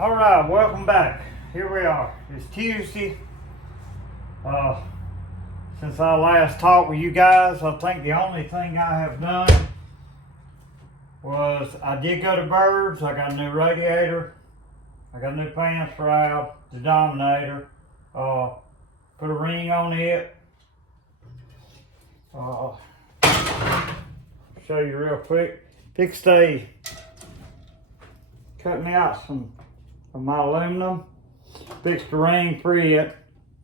All right, welcome back. Here we are. It's Tuesday. Since I last talked with you guys, I think the only thing I have done was I did go to Birds. I got a new radiator. I got a new fan shroud, the Dominator. Put a ring on it. Show you real quick. Fixed cut me out some of my aluminum. Fixed the ring for it.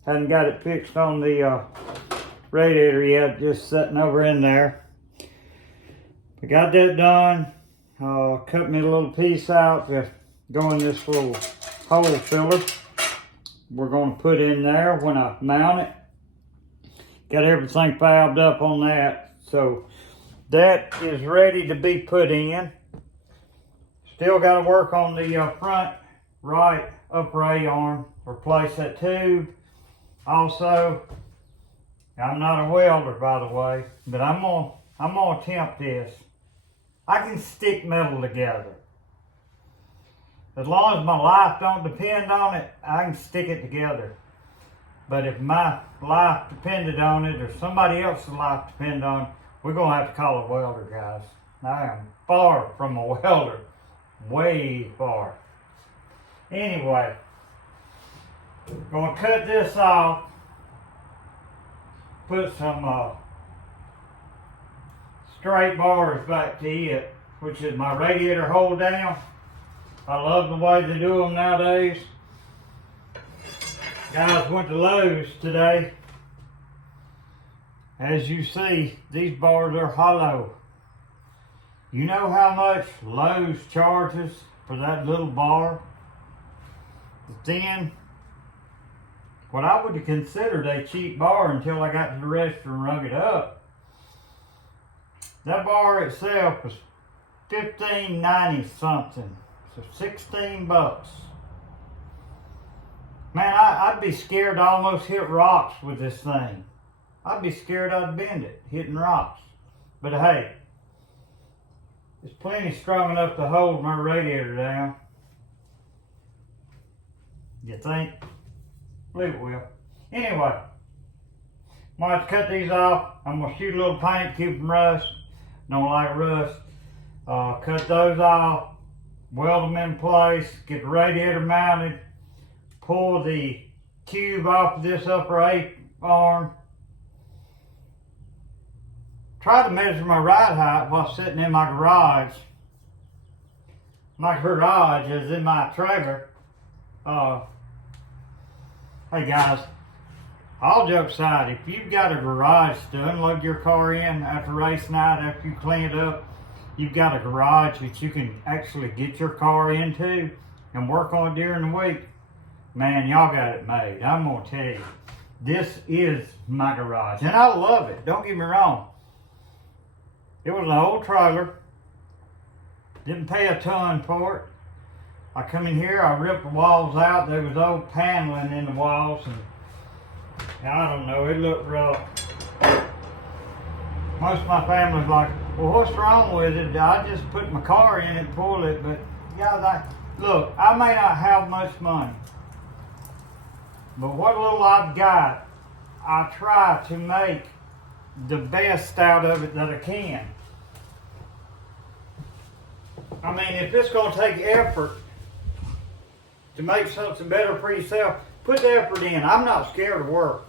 Hadn't got it fixed on the radiator yet, just sitting over in there. I got that done. Cut me a little piece out to go in this little hole filler we're going to put in there when I mount it. Got everything fabbed up on that, so that is ready to be put in. Still got to work on the front right upper A-arm, replace that tube. Also, I'm not a welder, by the way, but I'm gonna attempt this. I can stick metal together. As long as my life don't depend on it, I can stick it together. But if my life depended on it, or somebody else's life depended on it, we're gonna have to call a welder, guys. I am far from a welder. Way far. Anyway, gonna cut this off, put some straight bars back to it, which is my radiator hold down. I love the way they do them nowadays. Guys, went to Lowe's today. As you see, these bars are hollow. You know how much Lowe's charges for that little bar? Then, what I would have considered a cheap bar until I got to the register and rung it up. That bar itself was $15.90 something, so 16 bucks. Man, I'd be scared to almost hit rocks with this thing. I'd be scared I'd bend it, hitting rocks. But hey, it's plenty strong enough to hold my radiator down. You think? Believe it will. Anyway, I'm going to have to cut these off. I'm going to shoot a little paint, keep them rust. Don't like rust. Cut those off, weld them in place, get the radiator mounted, pull the cube off of this upper A-arm. Try to measure my ride height while sitting in my garage. My garage is in my trailer. Hey guys, all jokes aside, if you've got a garage to unload your car in after race night, after you clean it up, you've got a garage that you can actually get your car into and work on it during the week, man, y'all got it made. I'm gonna tell you, this is my garage, and I love it. Don't get me wrong. It was an old trailer. Didn't pay a ton for it. I come in here, I ripped the walls out. There was old paneling in the walls, and I don't know, it looked rough. Most of my family's like, well, what's wrong with it? I just put my car in it, pull it, but yeah, look, I may not have much money, but what little I've got, I try to make the best out of it that I can. I mean, if it's going to take effort to make something better for yourself, put the effort in. I'm not scared of work.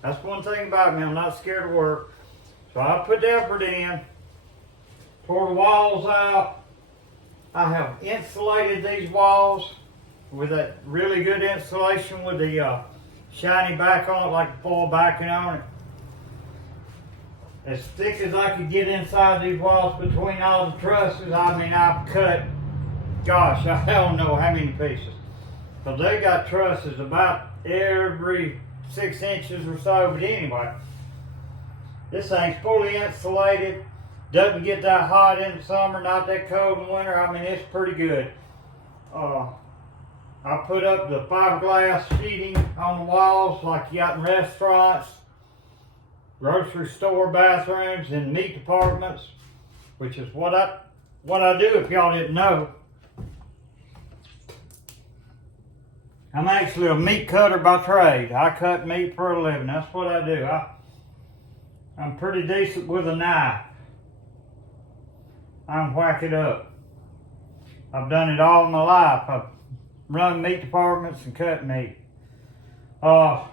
That's one thing about me. I'm not scared of work. So I put the effort in, tore the walls out. I have insulated these walls with that really good insulation with the shiny back on it, like the foil backing on it. As thick as I could get inside these walls between all the trusses. I mean, I've cut, gosh, I don't know how many pieces. So they got trusses about every 6 inches or so, but anyway, this thing's fully insulated, doesn't get that hot in the summer, not that cold in winter. I mean, it's pretty good. I put up the fiberglass sheeting on the walls like you got in restaurants, grocery store bathrooms, and meat departments, which is what I do if y'all didn't know. I'm actually a meat cutter by trade. I cut meat for a living. That's what I do. I'm pretty decent with a knife. I can whack it up. I've done it all my life. I've run meat departments and cut meat. But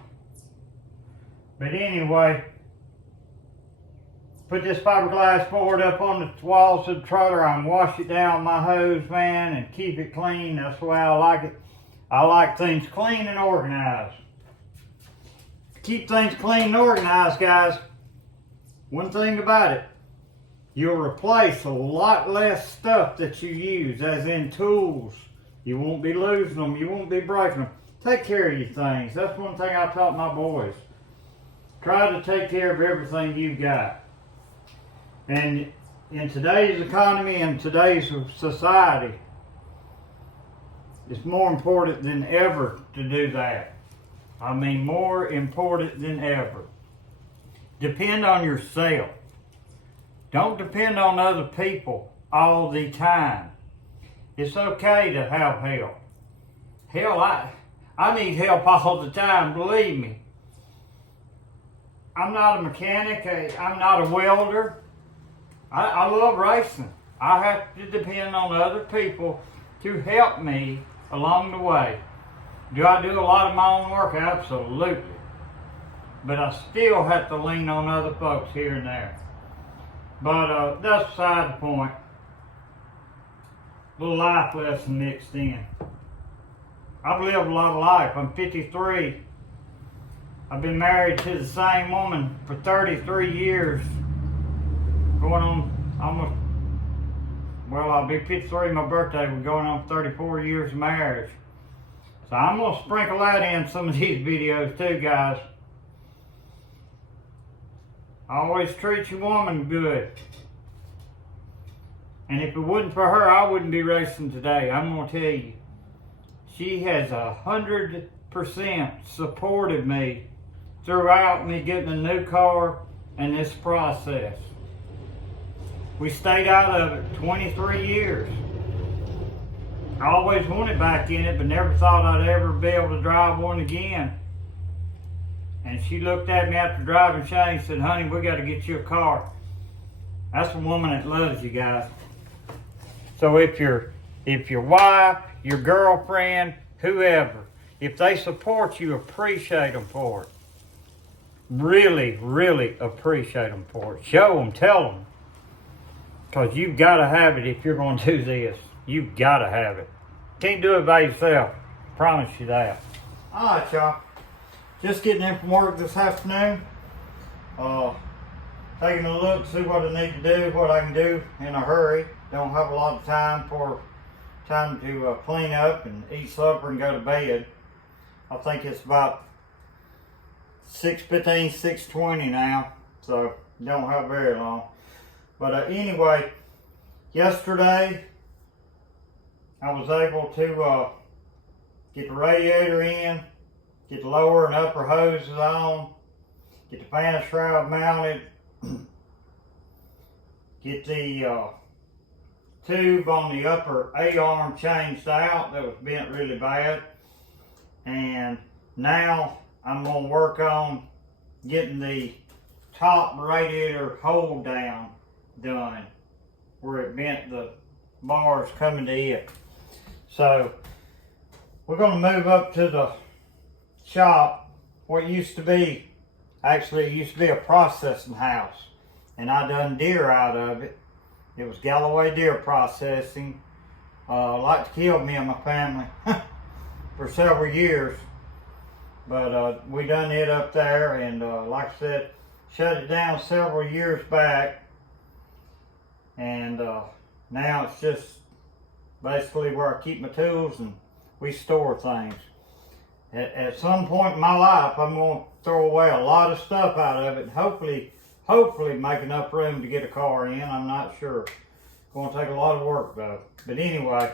anyway, put this fiberglass board up on the walls of the trailer. I can wash it down with my hose, man, and keep it clean. That's the way I like it. I like things clean and organized. To keep things clean and organized, guys, one thing about it, you'll replace a lot less stuff that you use, as in tools. You won't be losing them. You won't be breaking them. Take care of your things. That's one thing I taught my boys. Try to take care of everything you've got. And in today's economy and today's society, it's more important than ever to do that. I mean, more important than ever. Depend on yourself. Don't depend on other people all the time. It's okay to have help. Hell, I need help all the time, believe me. I'm not a mechanic. I'm not a welder. I love racing. I have to depend on other people to help me along the way. Do I do a lot of my own work? Absolutely. But I still have to lean on other folks here and there. But that's beside the point. A little life lesson mixed in. I've lived a lot of life. I'm 53. I've been married to the same woman for 33 years. Going on almost, well, I'll be 53 my birthday. We're going on 34 years of marriage. So I'm going to sprinkle that in some of these videos too, guys. Always treat your woman good. And if it wasn't for her, I wouldn't be racing today. I'm going to tell you. She has 100% supported me throughout me getting a new car and this process. We stayed out of it 23 years. I always wanted back in it, but never thought I'd ever be able to drive one again. And she looked at me after driving Shane and said, honey, we got to get you a car. That's a woman that loves you, guys. So if your wife, your girlfriend, whoever, if they support you, appreciate them for it. Really, really appreciate them for it. Show them, tell them. Because you've got to have it if you're going to do this. You've got to have it. Can't do it by yourself. Promise you that. Alright, y'all. Just getting in from work this afternoon. Taking a look, see what I need to do, what I can do in a hurry. Don't have a lot of time to clean up and eat supper and go to bed. I think it's about 6:15, 6:20 now, so don't have very long. But anyway, yesterday I was able to get the radiator in, get the lower and upper hoses on, get the fan shroud mounted, get the tube on the upper A-arm changed out that was bent really bad. And now I'm going to work on getting the top radiator hold down done where it bent the bars coming to it. So we're going to move up to the shop. What used to be, actually it used to be a processing house, and I done deer out of it. It was Galloway Deer Processing. Like to kill me and my family for several years. But we done it up there, and like I said, shut it down several years back. And now it's just basically where I keep my tools and we store things. At some point in my life, I'm going to throw away a lot of stuff out of it, and hopefully make enough room to get a car in. I'm not sure. It's going to take a lot of work though. But anyway,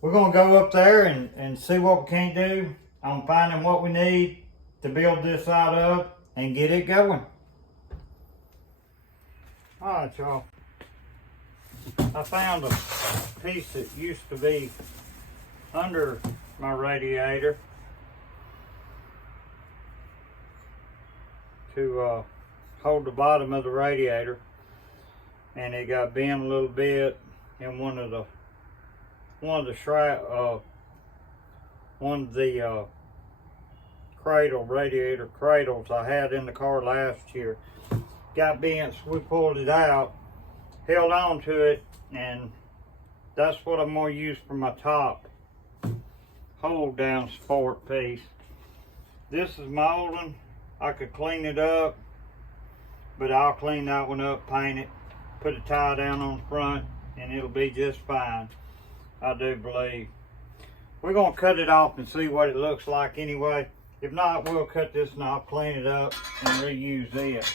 we're going to go up there and see what we can do on finding what we need to build this out of and get it going. Alright, y'all. I found a piece that used to be under my radiator to hold the bottom of the radiator, and it got bent a little bit in one of the radiator cradles I had in the car last year. Got bent, so we pulled it out, held on to it, and that's what I'm going to use for my top hold down support piece. This is my old one. I could clean it up, but I'll clean that one up, paint it, put a tie down on the front, and it'll be just fine, I do believe. We're going to cut it off and see what it looks like anyway. If not, we'll cut this and I'll clean it up and reuse it.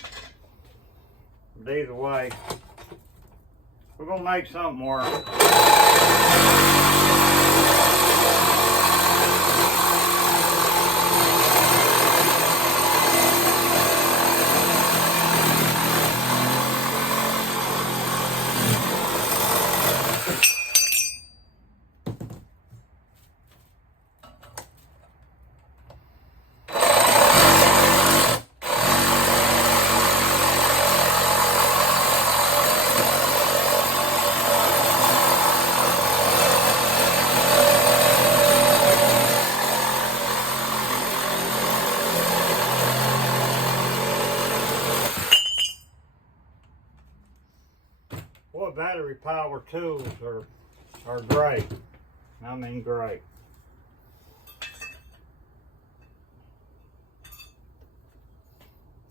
But either way, we're going to make something work. Boy, battery power tools are great. I mean, great.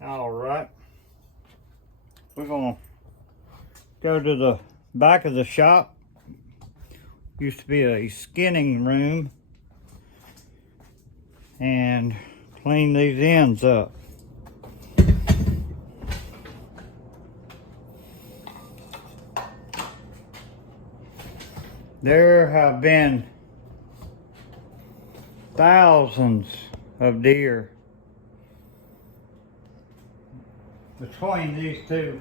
All right. We're going to go to the back of the shop. Used to be a skinning room, and clean these ends up. There have been thousands of deer between these two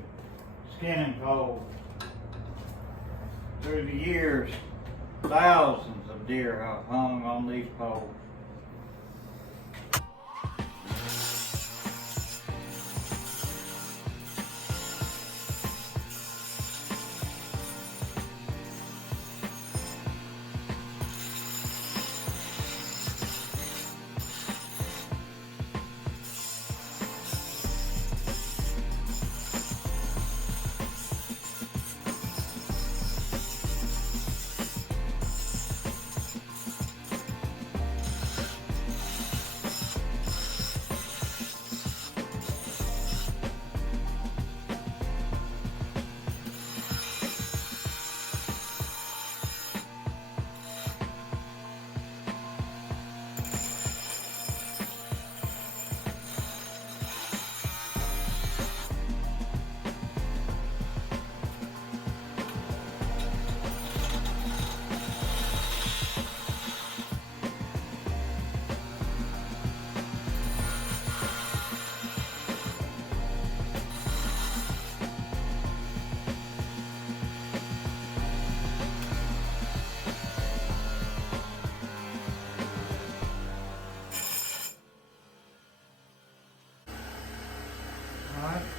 skinning poles. Through the years, thousands of deer have hung on these poles.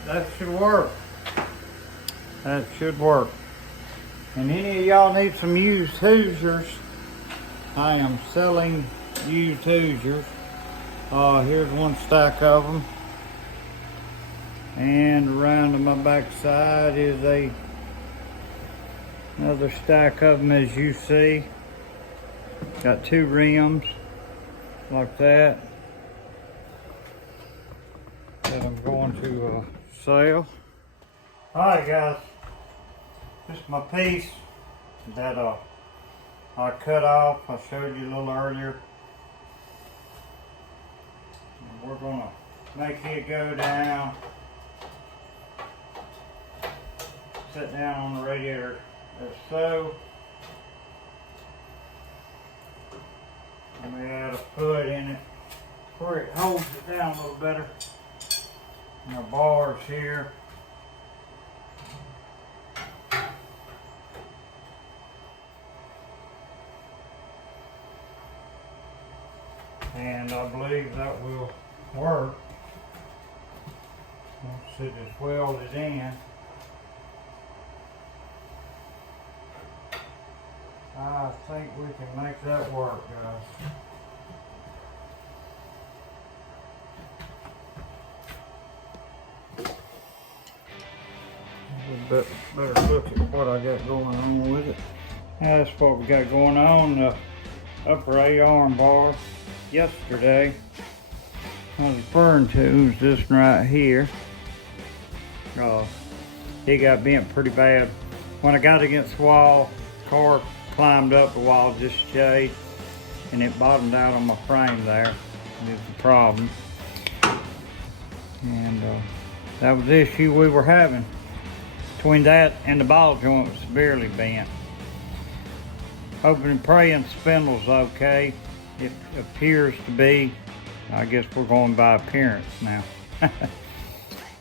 That should work. That should work. And any of y'all need some used Hoosiers, I am selling used Hoosiers. Here's one stack of them. And around to my back side is another stack of them, as you see. Got two rims like that I'm going to sell. Alright guys, this is my piece that I cut off. I showed you a little earlier. And we're going to make it go down, sit down on the radiator as so. And we add a foot in it where it holds it down a little better. And our bars here. I believe that will work. Once it is welded in. I think we can make that work, guys. Better look at what I got going on with it. That's what we got going on. The upper A-arm bar yesterday. I was referring to is this one right here. He got bent pretty bad. When I got against the wall, the car climbed up the wall just shade, and it bottomed out on my frame there. Is the problem. And that was the issue we were having. Between that and the ball joint was severely bent. Hoping and praying the spindle's okay. It appears to be. I guess we're going by appearance now.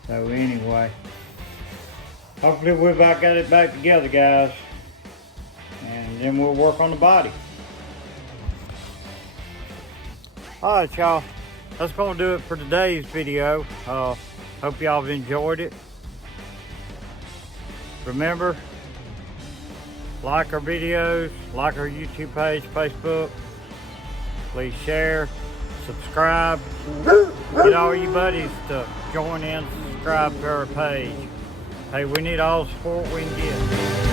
So anyway, hopefully we've about got it back together, guys. And then we'll work on the body. Alright, y'all. That's going to do it for today's video. Hope y'all have enjoyed it. Remember, like our videos, like our YouTube page, Facebook. Please share, subscribe. Get all you buddies to join in, subscribe to our page. Hey, we need all the support we can get.